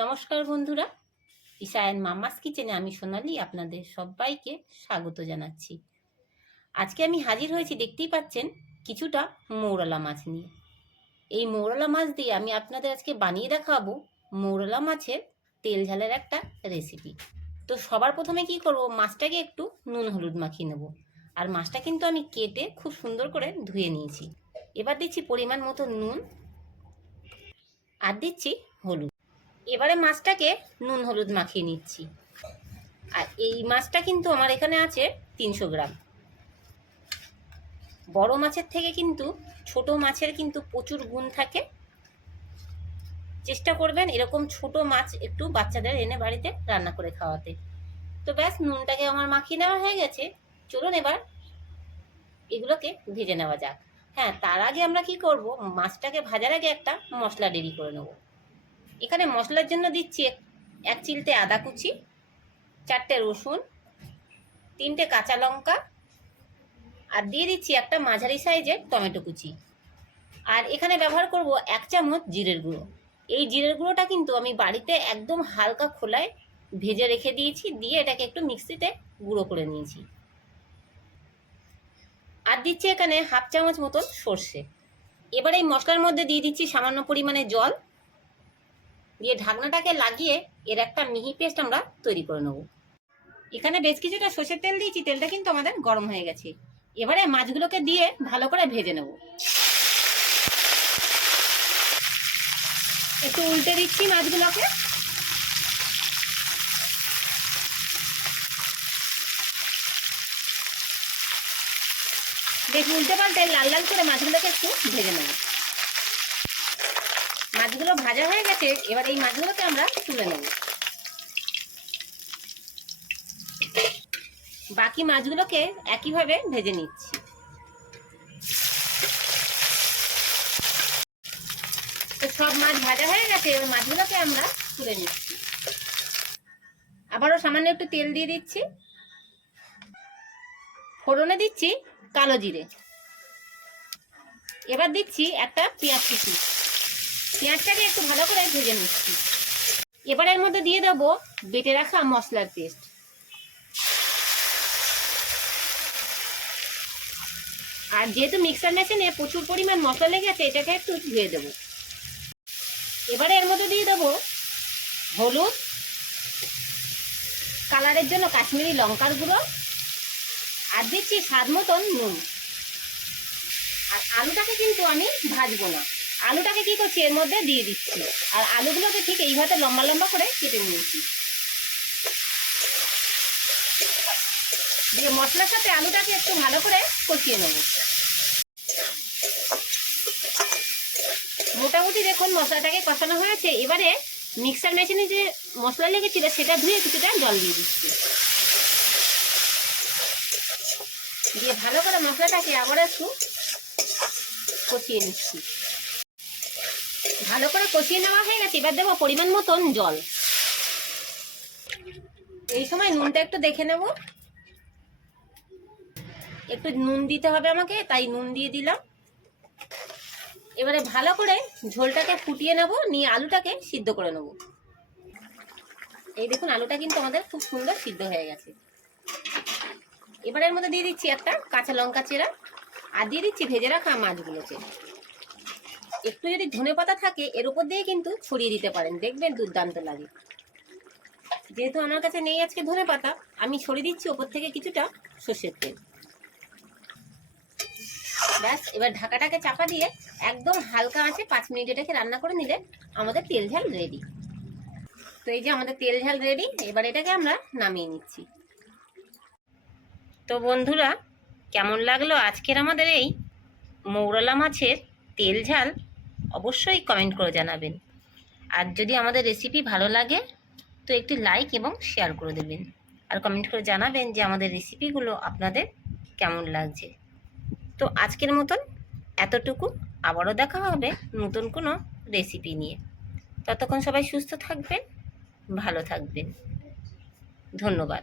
নমস্কার বন্ধুরা, ইশায়েন মাম্মাস কিচেনে আমি সোনালি আপনাদের সবাইকে স্বাগত জানাচ্ছি। আজকে আমি হাজির হয়েছি, দেখতেই পাচ্ছেন, কিছুটা মৌরলা মাছ নিয়ে। এই মৌরলা মাছ দিয়ে আমি আপনাদের আজকে বানিয়ে দেখাবো মৌরলা মাছের তেল ঝালের একটা রেসিপি। তো সবার প্রথমে কি করব, মাছটাকে একটু নুন হলুদ মাখিয়ে নেব। আর মাছটা কিন্তু আমি কেটে খুব সুন্দর করে ধুয়ে নিয়েছি। এবার দিচ্ছি পরিমাণ মতো নুন আর দিচ্ছি হলুদ। এবারে মাছটাকে নুন হলুদ মাখিয়ে নিচ্ছি। আর এই মাছটা কিন্তু আমার এখানে আছে 300 গ্রাম। বড় মাছের থেকে কিন্তু ছোট মাছের কিন্তু প্রচুর গুণ থাকে। চেষ্টা করবেন এরকম ছোট মাছ একটু বাচ্চাদের এনে বাড়িতে রান্না করে খাওয়াতে। তো ব্যাস, নুনটাকে আমার মাখিয়ে নেওয়া হয়ে গেছে। চলুন এবার এগুলোকে ভেজে নেওয়া যাক। হ্যাঁ, তার আগে আমরা কি করব, মাছটাকে ভাজার আগে একটা মশলা রেডি করে নেব। এখানে মশলার জন্য দিচ্ছি 1 চিলতে আদা কুচি, 4টে রসুন, 3টে কাঁচা লঙ্কা, আর দিয়ে দিচ্ছি একটা মাঝারি সাইজের টমেটো কুচি। আর এখানে ব্যবহার করব 1 চামচ জিরের গুঁড়ো। এই জিরের গুঁড়োটা কিন্তু আমি বাড়িতে একদম হালকা খোলায় ভেজে রেখে দিয়েছি, দিয়ে এটাকে একটু মিক্সিতে গুঁড়ো করে নিয়েছি। আর দিচ্ছি এখানে 1/2 চামচ মতন সর্ষে। এবার এই মশলার মধ্যে দিয়ে দিচ্ছি সামান্য পরিমাণে জল, দিয়ে ঢাকনাটাকে লাগিয়ে এর একটা মিহি পেস্ট আমরা তৈরি করে নেব। এখানে বেশ কিছুটা সর্ষের তেল দিয়েছি, তেলটা কিন্তু আমাদের গরম হয়ে গেছে। এবারে মাছগুলোকে দিয়ে ভালো করে ভেজে নেব। একটু উল্টে দিচ্ছি মাছগুলোকে। দেখুন, উল্টে পাল্টে লাল লাল করে মাছগুলোকে একটু ভেজে নেব। মাছগুলো ভাজা হয়ে গেছে, এবার এই মাছগুলোকে আমরা তুলে নেব। বাকি মাছগুলোকে একইভাবে ভেজে নিচ্ছি। তো সব মাছ ভাজা হয়ে গেছে, এবার মাছগুলোকে আমরা তুলে নিচ্ছি। আবারও সামান্য একটু তেল দিয়ে দিচ্ছি। ফোড়নে দিচ্ছি কালো জিরে। এবার দিচ্ছি একটা পেঁয়াজ কুচি। পেঁয়াজটাকে একটু ভালো করে ভেজে নিচ্ছি। এবার এর মধ্যে দিয়ে দেবো বেটে রাখা মশলার পেস্ট। আর যেহেতু মিক্সার মেশিনে প্রচুর পরিমাণ মশলা লেগে আছে, এটাকে একটু ধুয়ে দেবো। এবারে এর মধ্যে দিয়ে দেবো হলুদ, কালারের জন্য কাশ্মীরি লঙ্কার গুঁড়ো, আর দিচ্ছি স্বাদ মতন নুন। আর আলুটাকে কিন্তু আমি ভাজবো না, আলুটাকে কি করছি এর মধ্যে দিয়ে দিচ্ছি। আর আলুগুলোকে ঠিক এইভাবে লম্বা লম্বা করে কেটে নিয়েছি। দিয়ে মশলার সাথে আলুটাকে একটু ভালো করে কষিয়ে নেব। মোটামুটি দেখুন মশলাটাকে কষানো হয়েছে। এবারে মিক্সার মেশিনে যে মশলা লেগেছিল সেটা ধুয়ে কিছুটা জল দিয়ে দিচ্ছি। দিয়ে ভালো করে মশলাটাকে আবার একটু কষিয়ে নিচ্ছি। ভালো করে কষিয়ে নেওয়া হয়ে গেছে, এবার দেবো পরিমাণ মতন জল। এই সময় নুনটা একটু দেখে নেব, একটু নুন দিতে হবে আমাকে, তাই নুন দিয়ে দিলাম। এবারে ভালো করে ঝোলটাকে ফুটিয়ে নেব, নিয়ে আলুটাকে সিদ্ধ করে নেব। এই দেখুন, আলুটা কিন্তু আমাদের খুব সুন্দর সিদ্ধ হয়ে গেছে। এবার এর মধ্যে দিয়ে দিচ্ছি একটা কাঁচা লঙ্কা চেরা, আর দিয়ে দিচ্ছি ভেজে রাখা মাছগুলোকে। একটু যদি ধনেপাতা থাকে এর উপর দিয়ে কিন্তু ছড়িয়ে দিতে পারেন, দেখবেন দুর্দান্ত লাগে। যেহেতু আমার কাছে নেই আজকে ধনেপাতা, আমি ছড়িয়ে দিচ্ছি ওপর থেকে কিছুটা সর্ষের তেল। ব্যাস, এবার ঢাকাটাকে চাপা দিয়ে একদম হালকা আঁচে 5 মিনিট এটাকে রান্না করে নিলে আমাদের তেল ঝাল রেডি। তো এই যে আমাদের তেল ঝাল রেডি, এবার এটাকে আমরা নামিয়ে নিচ্ছি। তো বন্ধুরা, কেমন লাগলো আজকের আমাদের এই মৌরলা মাছের তেল ঝাল, অবশ্যই কমেন্ট করে জানাবেন। আর যদি আমাদের রেসিপি ভালো লাগে তো একটি লাইক এবং শেয়ার করে দেবেন। আর কমেন্ট করে জানাবেন যে আমাদের রেসিপিগুলো আপনাদের কেমন লাগছে। তো আজকের মতন এতটুকু, আবারও দেখা হবে নতুন কোনো রেসিপি নিয়ে। ততক্ষণ সবাই সুস্থ থাকবেন, ভালো থাকবেন। ধন্যবাদ।